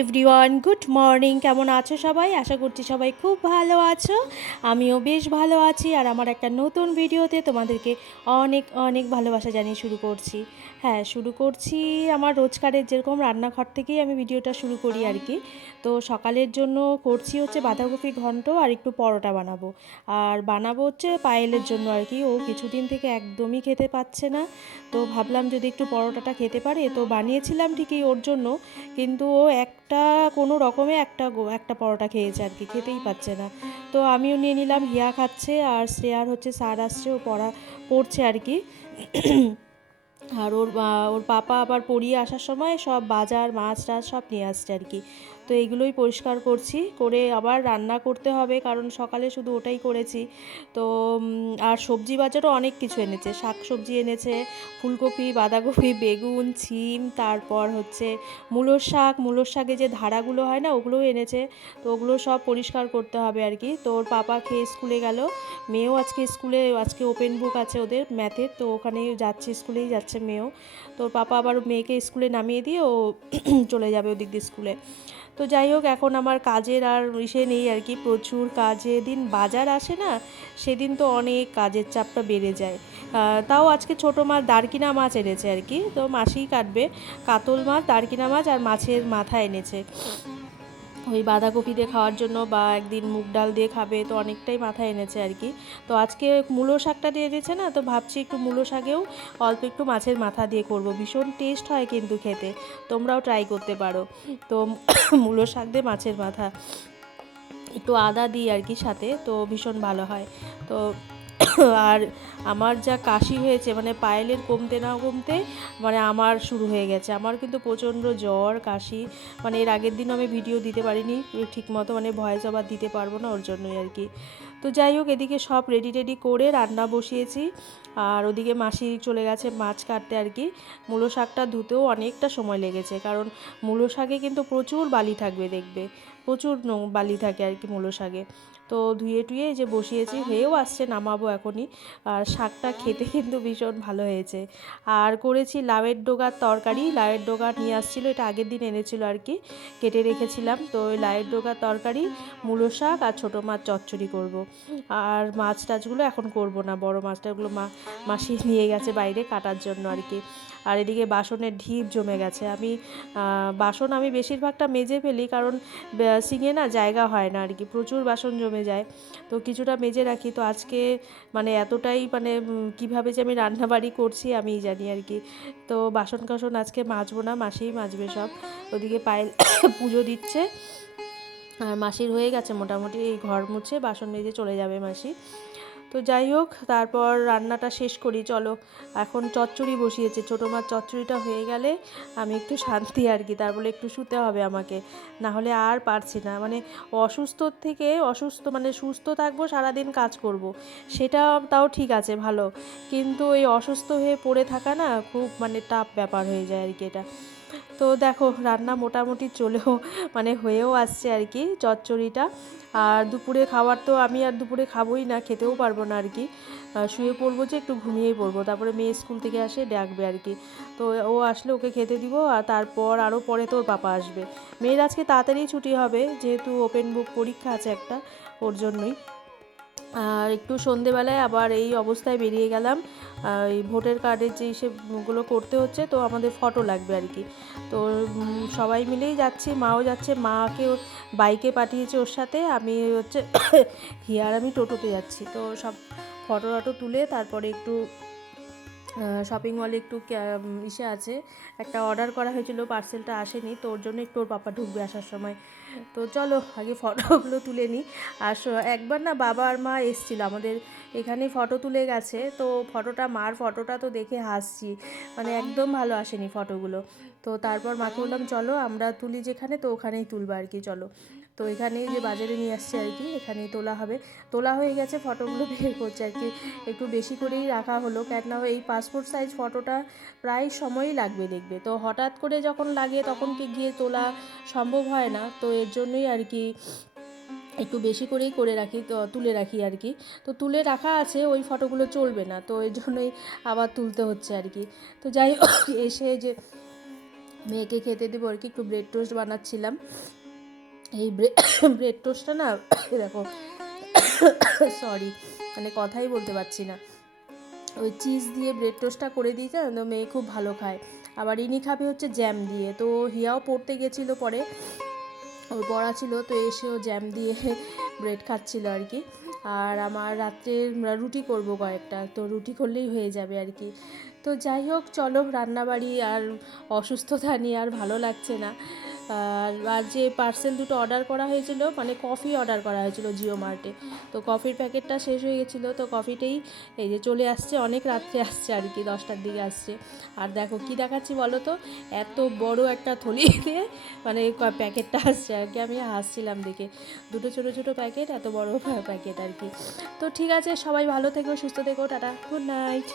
Everyone good morning কেমন আছো সবাই? আশা করছি সবাই খুব ভালো আছো। আমিও বেশ ভালো আছি। আর আমার একটা নতুন ভিডিওতে তোমাদেরকে অনেক অনেক ভালোবাসা জানিয়ে শুরু করছি। হ্যাঁ শুরু করছি আমার রোজকারের যেরকম রান্নাঘর থেকেই আমি ভিডিওটা শুরু করি আর কি। তো সকালের জন্য করছি হচ্ছে বাঁধাকপি ঘন্ট আর একটু পরোটা বানাবো। আর বানাবো হচ্ছে পায়েলের জন্য আর কি। ও কিছুদিন থেকে একদমই খেতে পাচ্ছে না। তো ভাবলাম যদি একটু পরোটাটা খেতে পারে। তো বানিয়েছিলাম ঠিকই ওর জন্য। কিন্তু ও একটা কোনো রকমে একটা একটা পরোটা খেয়েছে আর কি, খেতেই পাচ্ছে না। তো আমিও নিয়ে নিলাম, হিয়া খাচ্ছে আর শ্রেয়ার হচ্ছে সার আসছে, ও পড়া, পড়ছে আর কি। আর ওর ওর পাপা আবার পড়িয়ে আসার সময় সব বাজার, মাছ, টাছ সব নিয়ে আসছে আর কি। তো এইগুলোই পরিষ্কার করছি। করে আবার রান্না করতে হবে, কারণ সকালে শুধু ওটাই করেছি। তো আর সবজি বাজারও অনেক কিছু এনেছে। শাক সবজি এনেছে, ফুলকপি, বাঁধাকপি, বেগুন, ছিম, তারপর হচ্ছে মূলোর শাক। মূলোর শাকে যে ধারাগুলো হয় না, ওগুলোও এনেছে। তো ওগুলো সব পরিষ্কার করতে হবে আর কি। তো ওর পাপা খেয়ে স্কুলে গেল। মেয়েও আজকে স্কুলে, আজকে ওপেন বুক আছে ওদের ম্যাথের, তো ওখানেই যাচ্ছে, স্কুলেই যাচ্ছে মেয়েও। তো ওর পাপা আবার মেয়েকে স্কুলে নামিয়ে দিয়ে ও চলে যাবে ওদিক দিয়ে স্কুলে। তো যাই হোক, এখন আমার কাজের আর ইসে নেই আর কি। প্রচুর কাজে দিন বাজার আসে না, সেদিন তো অনেক কাজের চাপটা বেড়ে যায়। তাও আজকে ছোটো মাছ, দারকিনা মাছ এনেছে আর কি। তো মাসি কাটবে। কাতল মাছ, দারকিনা মাছ আর মাছের মাথা এনেছে। ওই বাঁধাকপি দিয়ে খাওয়ার জন্য বা একদিন মুগ ডাল দিয়ে খাবে, তো অনেকটাই মাথা এনেছে আর কি। তো আজকে মূলো শাকটা দিয়ে দিয়েছে না, তো ভাবছি একটু মূলো শাকেও অল্প একটু মাছের মাথা দিয়ে করব। ভীষণ টেস্ট হয় কিন্তু খেতে, তোমরাও ট্রাই করতে পারো। তো মূলো শাক দিয়ে মাছের মাথা, একটু আদা দিই আর কি সাথে, তো ভীষণ ভালো হয়। তো আর আমার যা কাশি হয়েছে মানে পায়েলের কমতে না কমতে মানে আমার শুরু হয়ে গেছে। আমার কিন্তু প্রচণ্ড জ্বর, কাশি মানে এর আগের দিন আমি ভিডিও দিতে পারিনি ঠিক মতো মানে ভয়েস আবার দিতে পারব না ওর জন্যই আর কি। তো যাই হোক, এদিকে সব রেডি রেডি করে রান্না বসিয়েছি। আর ওদিকে মাসি চলে গেছে মাছ কাটতে আর কি। মূলো শাকটা ধুতেও অনেকটা সময় লেগেছে, কারণ মূলো শাকে কিন্তু প্রচুর বালি থাকবে দেখবে। প্রচুর বালি থাকে আর কি মূলো শাকে। তো ধুয়ে টুয়ে যে বসিয়েছি হয়েও আসছে, নামাবো এখনই। আর শাকটা খেতে কিন্তু ভীষণ ভালো হয়েছে। আর করেছি লাউয়ের ডোগার তরকারি। লাউয়ের ডোগা নিয়ে আসছিল, এটা আগের দিন এনেছিল আর কি। কেটে রেখেছিলাম, তো ওই লাউয়ের ডোগার তরকারি, মূলো শাক আর ছোটো মাছ চচ্চড়ি করব। আর মাছ টাছগুলো এখন করব না, বড় মাছটাগুলো মা, মাসি নিয়ে গেছে বাইরে কাটার জন্য আর কি। আর এদিকে বাসনের ঢিপ জমে গেছে। আমি বাসন আমি বেশিরভাগটা মেজে ফেলি কারণ সিঙে না জায়গা হয় না আর কি প্রচুর বাসন জমে যায়। তো কিছুটা মেজে রাখি। তো আজকে মানে এতটাই মানে কীভাবে যে আমি রান্নাবাড়ি করছি আমিই জানি আর কি তো বাসন কাসন আজকে মাজবো না, মাসেই মাজবে সব। ওদিকে পায়েল পুজো দিচ্ছে। আর মাসির হয়ে গেছে মোটামুটি, এই ঘর মুছে বাসন মেজে চলে যাবে মাসি। তো যাই হোক, তারপর রান্নাটা শেষ করি, চলো। এখন চচ্চড়ি বসিয়েছে। ছোটো মাছ চচ্চড়িটা হয়ে গেলে আমি একটু শান্তি আর কি তারপরে একটু শুতে হবে আমাকে। না হলে আর পারছি না। মানে অসুস্থ থেকে অসুস্থ মানে সুস্থ থাকব, সারাদিন কাজ করব। সেটা তাও ঠিক আছে, ভালো। কিন্তু এই অসুস্থ হয়ে পড়ে থাকা না, খুব মানে টাফ ব্যাপার হয়ে যায় আর কি এটা। তো দেখো, রান্না মোটামুটি চলেও মানে হয়েও আসছে আর কি চচ্চড়িটা। আর দুপুরে খাবার তো আমি আর দুপুরে খাবোই না, খেতেও পারব না আর কি। শুয়ে পড়ব যে, একটু ঘুমিয়েই পড়ব। তারপরে মেয়ে স্কুল থেকে আসে, ডাকবে আর কি। তো ও আসলে ওকে খেতে দিব, আর তারপর আরও পরে তো ওর পাপা আসবে। মেয়ের আজকে তাড়াতাড়ি ছুটি হবে, যেহেতু ওপেন বুক পরীক্ষা আছে একটা, ওর জন্যই। আর একটু সন্ধেবেলায় আবার এই অবস্থায় বেরিয়ে গেলাম। এই ভোটের কার্ডের যে সেগুলো করতে হচ্ছে, তো আমাদের ফটো লাগবে আর কি। তো সবাই মিলেই যাচ্ছি, মাও যাচ্ছে, মাকে বাইকে পাঠিয়েছে ওর সাথে, আমি হচ্ছে হিয়ার আমি টোটোতে যাচ্ছি। তো সব ফটো টটো তুলে তারপরে একটু শপিং মলে একটু ইসে আছে। একটা অর্ডার করা হয়েছিল পার্সেলটা আসেনি, তো ওর জন্য একটু ওর পাপা ঢুকবে আসার সময়। তো চলো, আগে ফটোগুলো তুলে নিই আর একবার না বাবা আর মা এসছিল, আমাদের এখানে ফটো তুলে গেছে, তো ফটোটা মার ফটোটা তো দেখে হাসছি। মানে একদম ভালো আসেনি ফটোগুলো তো তারপর মাকে বললাম, চলো, আমরা তুলি যেখানে, তো ওখানেই তুলবো আর কি, চলো। তো এখানেই যে বাজারে নিয়ে আসছে আর কি, এখানেই তোলা হবে। তোলা হয়ে গেছে, ফটোগুলো বের করছে আর কি। একটু বেশি করেই রাখা হলো, কেননা এই পাসপোর্ট সাইজ ফটোটা প্রায় সময়ই লাগবে দেখবে। তো হঠাৎ করে যখন লাগে তখন কি গিয়ে তোলা সম্ভব হয় না? তো এর জন্যই আর কি একটু বেশি করেই করে রাখি, তো তুলে রাখি আর কি। তো তুলে রাখা আছে, ওই ফটোগুলো চলবে না, তো এর জন্যই আবার তুলতে হচ্ছে আর কি। তো যাই এসে যে মেয়েকে খেতে দেবো আর কি, একটু ব্রেড টোস্ট বানাচ্ছিলাম। এই ব্রেড টোস্টটা না, দেখো সরি মানে কথাই বলতে পারছি না। ওই চিজ দিয়ে ব্রেড টোস্টটা করে দিয়েছে তো, মেয়ে খুব ভালো খায়। আবার ইনি খাবে হচ্ছে জ্যাম দিয়ে, তো হিয়াও পড়তে গেছিল পরে, ওর পড়া ছিল, তো এসেও জ্যাম দিয়ে ব্রেড খাচ্ছিল আর কি। আর আমার রাত্রে রুটি করব কয়েকটা, তো রুটি করলেই হয়ে যাবে আর কি। তো যাই হোক, চলো রান্নাবাড়ি আর অসুস্থতা নিয়ে আর ভালো লাগছে না। আর যে পার্সেল দুটো অর্ডার করা হয়েছিল মানে কফি অর্ডার করা হয়েছিল জিও মার্টে তো কফির প্যাকেটটা শেষ হয়ে গেছিল, তো কফিটাই এই যে চলে আসছে, অনেক রাত্রে আসছে আর কি, দশটার দিকে আসছে। আর দেখো কি দেখাচ্ছি বলো তো? এত বড় একটা থলিতে মানে প্যাকেটটা আসছে আর কি, আমি হাসছিলাম দেখে। দুটো ছোটো ছোটো প্যাকেট এত বড় প্যাকেট আর কি। তো ঠিক আছে, সবাই ভালো থেকো, সুস্থ থেকো, টাটা গুড নাইট